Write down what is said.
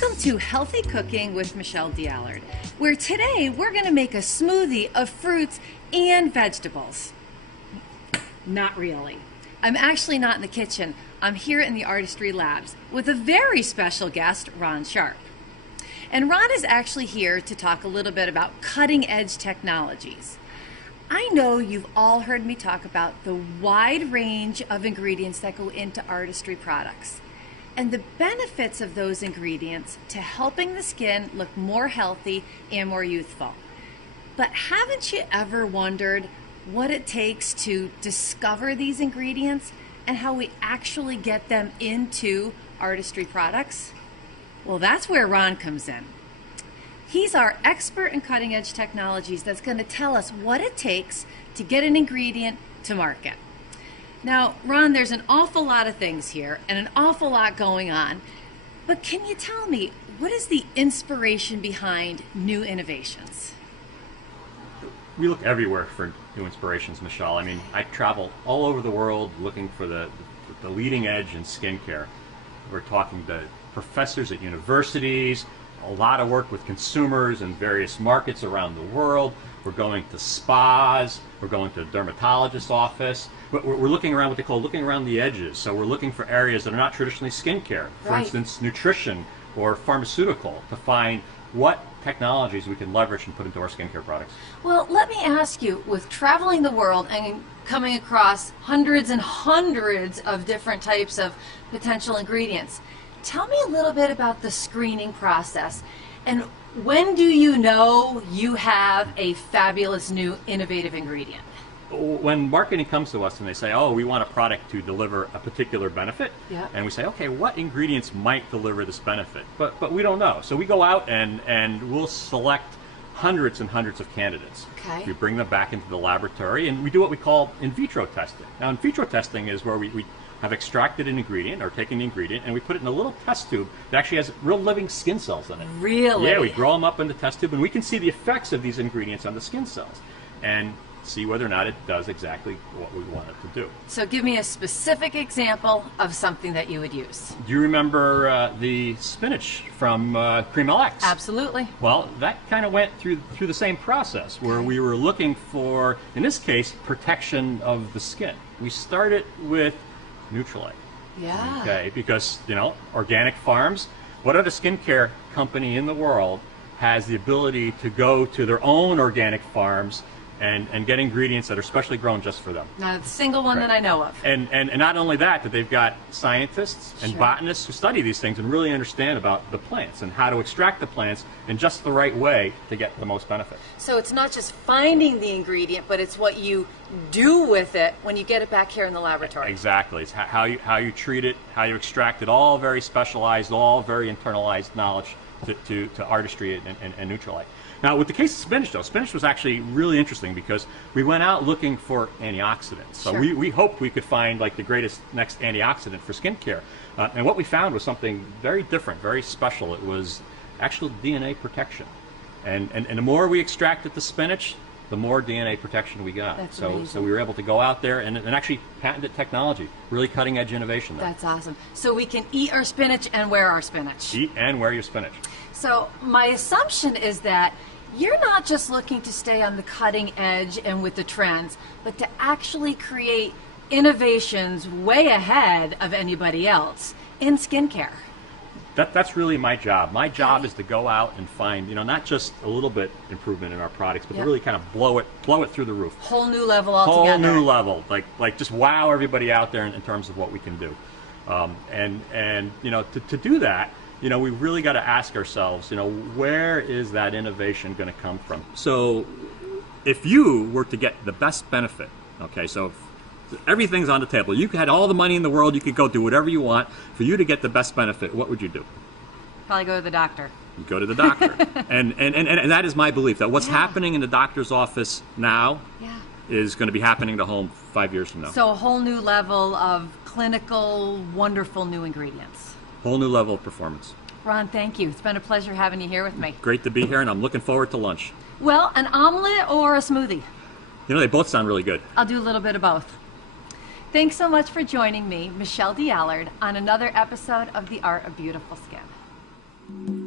Welcome to Healthy Cooking with Michelle D'Allard, where today we're going to make a smoothie of fruits and vegetables. Not really. I'm actually not in the kitchen. I'm here in the Artistry Labs with a very special guest, Ron Sharp. And Ron is actually here to talk a little bit about cutting-edge technologies. I know you've all heard me talk about the wide range of ingredients that go into artistry products and the benefits of those ingredients to helping the skin look more healthy and more youthful. But haven't you ever wondered what it takes to discover these ingredients and how we actually get them into artistry products? Well, that's where Ron comes in. He's our expert in cutting edge technologies that's going to tell us what it takes to get an ingredient to market. Now, Ron, there's an awful lot of things here and an awful lot going on, but can you tell me, what is the inspiration behind new innovations? We look everywhere for new inspirations, Michelle. I mean, I travel all over the world looking for the leading edge in skincare. We're talking to professors at universities, a lot of work with consumers in various markets around the world. We're going to spas, we're going to a dermatologist's office. We're looking around what they call looking around the edges. So we're looking for areas that are not traditionally skincare. For instance, nutrition or pharmaceutical, to find what technologies we can leverage and put into our skincare products. Well, let me ask you, with traveling the world and coming across hundreds and hundreds of different types of potential ingredients, tell me a little bit about the screening process. And when do you know you have a fabulous new innovative ingredient? When marketing comes to us and they say, oh, we want a product to deliver a particular benefit, and we say, okay, what ingredients might deliver this benefit? But we don't know. So we go out and we'll select hundreds and hundreds of candidates. Okay. We bring them back into the laboratory and we do what we call in vitro testing. Now, in vitro testing is where we have extracted an ingredient or taken the ingredient and we put it in a little test tube that actually has real living skin cells in it. Really? Yeah, we grow them up in the test tube and we can see the effects of these ingredients on the skin cells and see whether or not it does exactly what we want it to do. So give me a specific example of something that you would use. Do you remember the spinach from Cream LX? Absolutely. Well, that kind of went through the same process where we were looking for, in this case, protection of the skin. We started with Neutralite. Yeah. Okay, because, you know, organic farms, what other skincare company in the world has the ability to go to their own organic farms and get ingredients that are specially grown just for them? Not a single one that I know of. And not only that, but they've got scientists and botanists who study these things and really understand about the plants and how to extract the plants in just the right way to get the most benefit. So it's not just finding the ingredient, but it's what you do with it when you get it back here in the laboratory. Exactly. It's how you treat it, how you extract it, all very specialized, all very internalized knowledge to artistry and Neutralite. Now, with the case of spinach, though, spinach was actually really interesting because we went out looking for antioxidants. So we hoped we could find like the greatest next antioxidant for skincare. And what we found was something very different, very special. It was actual DNA protection. And the more we extracted the spinach, the more DNA protection we got. That's so amazing. we were able to go out there and actually patented technology, really cutting edge innovation there. That's awesome. So we can eat our spinach and wear our spinach. Eat and wear your spinach. So my assumption is that you're not just looking to stay on the cutting edge and with the trends, but to actually create innovations way ahead of anybody else in skincare. That's really my job. My job is to go out and find, you know, not just a little bit improvement in our products, but to really kind of blow it through the roof. Whole new level altogether. Whole new level, like just wow everybody out there in terms of what we can do. And you know, to do that, you know, we really got to ask ourselves, you know, where is that innovation going to come from? So if you were to get the best benefit, okay, so everything's on the table. You had all the money in the world, you could go do whatever you want. For you to get the best benefit, what would you do? Probably go to the doctor. You go to the doctor. and that is my belief, that what's happening in the doctor's office now is going to be happening to home 5 years from now. So a whole new level of clinical, wonderful new ingredients. Whole new level of performance. Ron, thank you. It's been a pleasure having you here with me. Great to be here, and I'm looking forward to lunch. Well, an omelet or a smoothie? You know, they both sound really good. I'll do a little bit of both. Thanks so much for joining me, Michelle D'Allard, on another episode of The Art of Beautiful Skin. you.